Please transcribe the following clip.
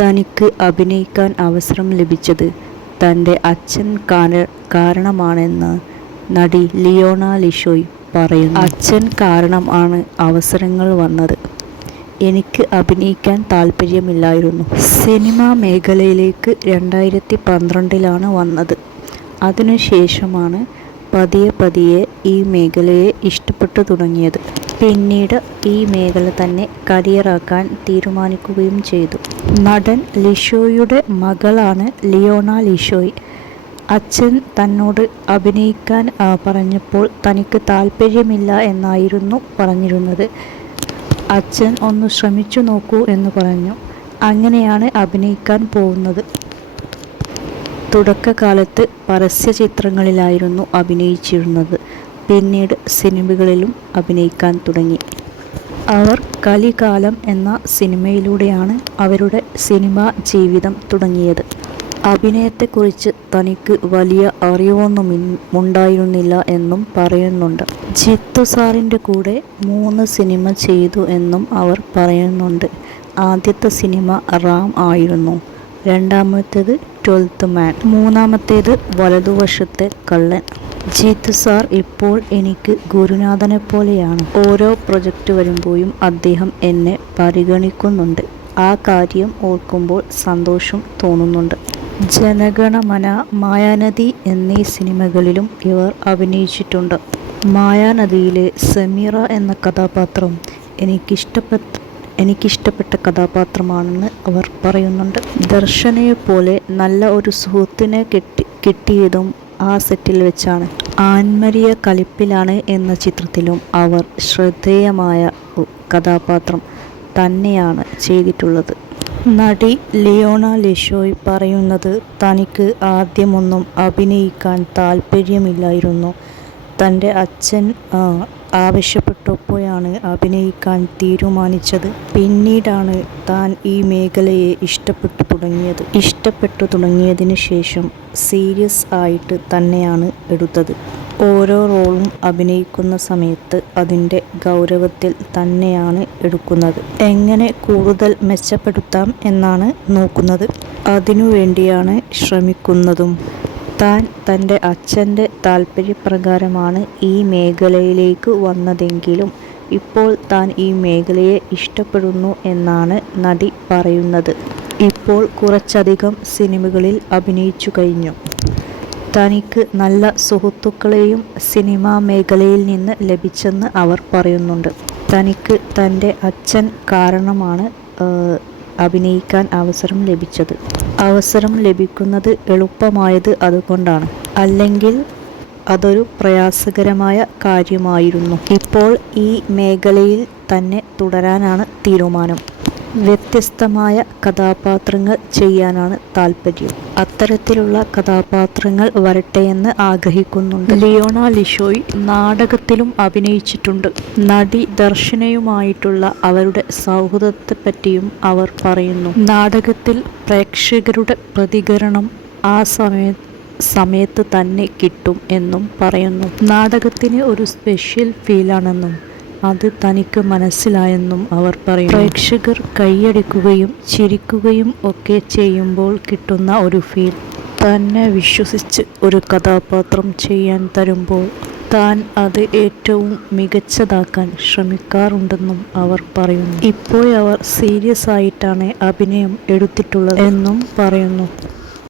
തനിക്ക് അഭിനയിക്കാൻ അവസരം ലഭിച്ചത് തൻ്റെ അച്ഛൻ കാരണമാണെന്ന് നടി ലിയോണ ലിഷോയ് പറയുന്നു. അച്ഛൻ കാരണം ആണ് അവസരങ്ങൾ വന്നത്. എനിക്ക് അഭിനയിക്കാൻ താല്പര്യമില്ലായിരുന്നു. സിനിമാ മേഖലയിലേക്ക് 2012 വന്നത്. അതിനുശേഷമാണ് പതിയെ ഈ മേഖലയെ ഇഷ്ടപ്പെട്ടു തുടങ്ങിയത്. പിന്നീട് ഈ മേഖല തന്നെ കരിയറാക്കാൻ തീരുമാനിക്കുകയും ചെയ്തു. നടൻ ലിഷോയുടെ മകളാണ് ലിയോണ ലിഷോയ്. അച്ഛൻ തന്നോട് അഭിനയിക്കാൻ പറഞ്ഞപ്പോൾ തനിക്ക് താല്പര്യമില്ല എന്നായിരുന്നു പറഞ്ഞിരുന്നത്. അച്ഛൻ ഒന്ന് ശ്രമിച്ചു നോക്കൂ എന്ന് പറഞ്ഞു. അങ്ങനെയാണ് അഭിനയിക്കാൻ പോകുന്നത്. തുടക്കകാലത്ത് പരസ്യചിത്രങ്ങളിലായിരുന്നു അഭിനയിച്ചിരുന്നത്. പിന്നീട് സിനിമകളിലും അഭിനയിക്കാൻ തുടങ്ങി. അവർ കലികാലം എന്ന സിനിമയിലൂടെയാണ് അവരുടെ സിനിമാ ജീവിതം തുടങ്ങിയത്. അഭിനയത്തെക്കുറിച്ച് തനിക്ക് വലിയ അറിവൊന്നുമുണ്ടായിരുന്നില്ല എന്നും പറയുന്നുണ്ട്. ജിത്തു സാറിൻ്റെ കൂടെ 3 സിനിമ ചെയ്തു എന്നും അവർ പറയുന്നുണ്ട്. ആദ്യത്തെ സിനിമ റാം ആയിരുന്നു. രണ്ടാമത്തേത് 12th മാൻ. മൂന്നാമത്തേത് വലതുവശത്തെ കള്ളൻ. ജിത്തു സാർ ഇപ്പോൾ എനിക്ക് ഗുരുനാഥനെ പോലെയാണ്. ഓരോ പ്രൊജക്റ്റ് വരുമ്പോഴും അദ്ദേഹം എന്നെ പരിഗണിക്കുന്നുണ്ട്. ആ കാര്യം ഓർക്കുമ്പോൾ സന്തോഷം തോന്നുന്നുണ്ട്. ജനഗണമന, മായാനദി എന്നീ സിനിമകളിലും ഇവർ അഭിനയിച്ചിട്ടുണ്ട്. മായാനദിയിലെ സമീറ എന്ന കഥാപാത്രം എനിക്കിഷ്ടപ്പെട്ട കഥാപാത്രമാണെന്ന് അവർ പറയുന്നുണ്ട്. ദർശനയെപ്പോലെ നല്ല ഒരു സുഹൃത്തിനെ കിട്ടിയതും ആ സെറ്റിൽ വെച്ചാണ്. ആൻമരിയ കലിപ്പിലാണ് എന്ന ചിത്രത്തിലും അവർ ശ്രദ്ധേയമായ കഥാപാത്രം തന്നെയാണ് ചെയ്തിട്ടുള്ളത്. നടി ലിയോണ ലിഷോയ് പറയുന്നത് തനിക്ക് ആദ്യമൊന്നും അഭിനയിക്കാൻ താല്പര്യമില്ലായിരുന്നു. തൻ്റെ അച്ഛൻ ആവശ്യപ്പെട്ടപ്പോഴാണ് അഭിനയിക്കാൻ തീരുമാനിച്ചത്. പിന്നീടാണ് താൻ ഈ മേഖലയെ ഇഷ്ടപ്പെട്ടു തുടങ്ങിയതിന് ശേഷം സീരിയസ് ആയിട്ട് തന്നെയാണ് എടുത്തത്. ഓരോ റോളും അഭിനയിക്കുന്ന സമയത്ത് അതിൻ്റെ ഗൗരവത്തിൽ തന്നെയാണ് എടുക്കുന്നത്. എങ്ങനെ കൂടുതൽ മെച്ചപ്പെടുത്താം എന്നാണ് നോക്കുന്നത്. അതിനുവേണ്ടിയാണ് ശ്രമിക്കുന്നതും. താൻ തൻ്റെ അച്ഛൻ്റെ താല്പര്യപ്രകാരമാണ് ഈ മേഖലയിലേക്ക് വന്നതെങ്കിലും ഇപ്പോൾ താൻ ഈ മേഖലയെ ഇഷ്ടപ്പെടുന്നു എന്നാണ് നടി പറയുന്നത്. ഇപ്പോൾ കുറച്ചധികം സിനിമകളിൽ അഭിനയിച്ചു കഴിഞ്ഞു. തനിക്ക് നല്ല സുഹൃത്തുക്കളെയും സിനിമാ മേഖലയിൽ നിന്ന് ലഭിച്ചെന്ന് അവർ പറയുന്നുണ്ട്. തനിക്ക് തൻ്റെ അച്ഛൻ കാരണമാണ് അഭിനയിക്കാൻ അവസരം ലഭിച്ചത്. അവസരം ലഭിക്കുന്നത് എളുപ്പമായത് അതുകൊണ്ടാണ്. അല്ലെങ്കിൽ അതൊരു പ്രയാസകരമായ കാര്യമായിരുന്നു. ഇപ്പോൾ ഈ മേഖലയിൽ തന്നെ തുടരാനാണ് തീരുമാനം. വ്യത്യസ്തമായ കഥാപാത്രങ്ങൾ ചെയ്യാനാണ് താല്പര്യം. അത്തരത്തിലുള്ള കഥാപാത്രങ്ങൾ വരട്ടെയെന്ന് ആഗ്രഹിക്കുന്നുണ്ട്. ലിയോണ ലിഷോയ് നാടകത്തിലും അഭിനയിച്ചിട്ടുണ്ട്. നടി ദർശനയുമായിട്ടുള്ള അവരുടെ സൗഹൃദത്തെപ്പറ്റിയും അവർ പറയുന്നു. നാടകത്തിൽ പ്രേക്ഷകരുടെ പ്രതികരണം ആ സമയത്ത് തന്നെ കിട്ടും എന്നും പറയുന്നു. നാടകത്തിന് ഒരു സ്പെഷ്യൽ ഫീലാണെന്നും അത് തനിക്ക് മനസ്സിലായെന്നും അവർ പറയും. പ്രേക്ഷകർ കൈയടിക്കുകയും ചിരിക്കുകയും ഒക്കെ ചെയ്യുമ്പോൾ കിട്ടുന്ന ഒരു ഫീൽ, തന്നെ വിശ്വസിച്ച് ഒരു കഥാപാത്രം ചെയ്യാൻ തരുമ്പോൾ താൻ അത് ഏറ്റവും മികച്ചതാക്കാൻ ശ്രമിക്കാറുണ്ടെന്നും അവർ പറയുന്നു. ഇപ്പോഴവർ സീരിയസ് ആയിട്ടാണ് അഭിനയം എടുത്തിട്ടുള്ളത് എന്നും പറയുന്നു.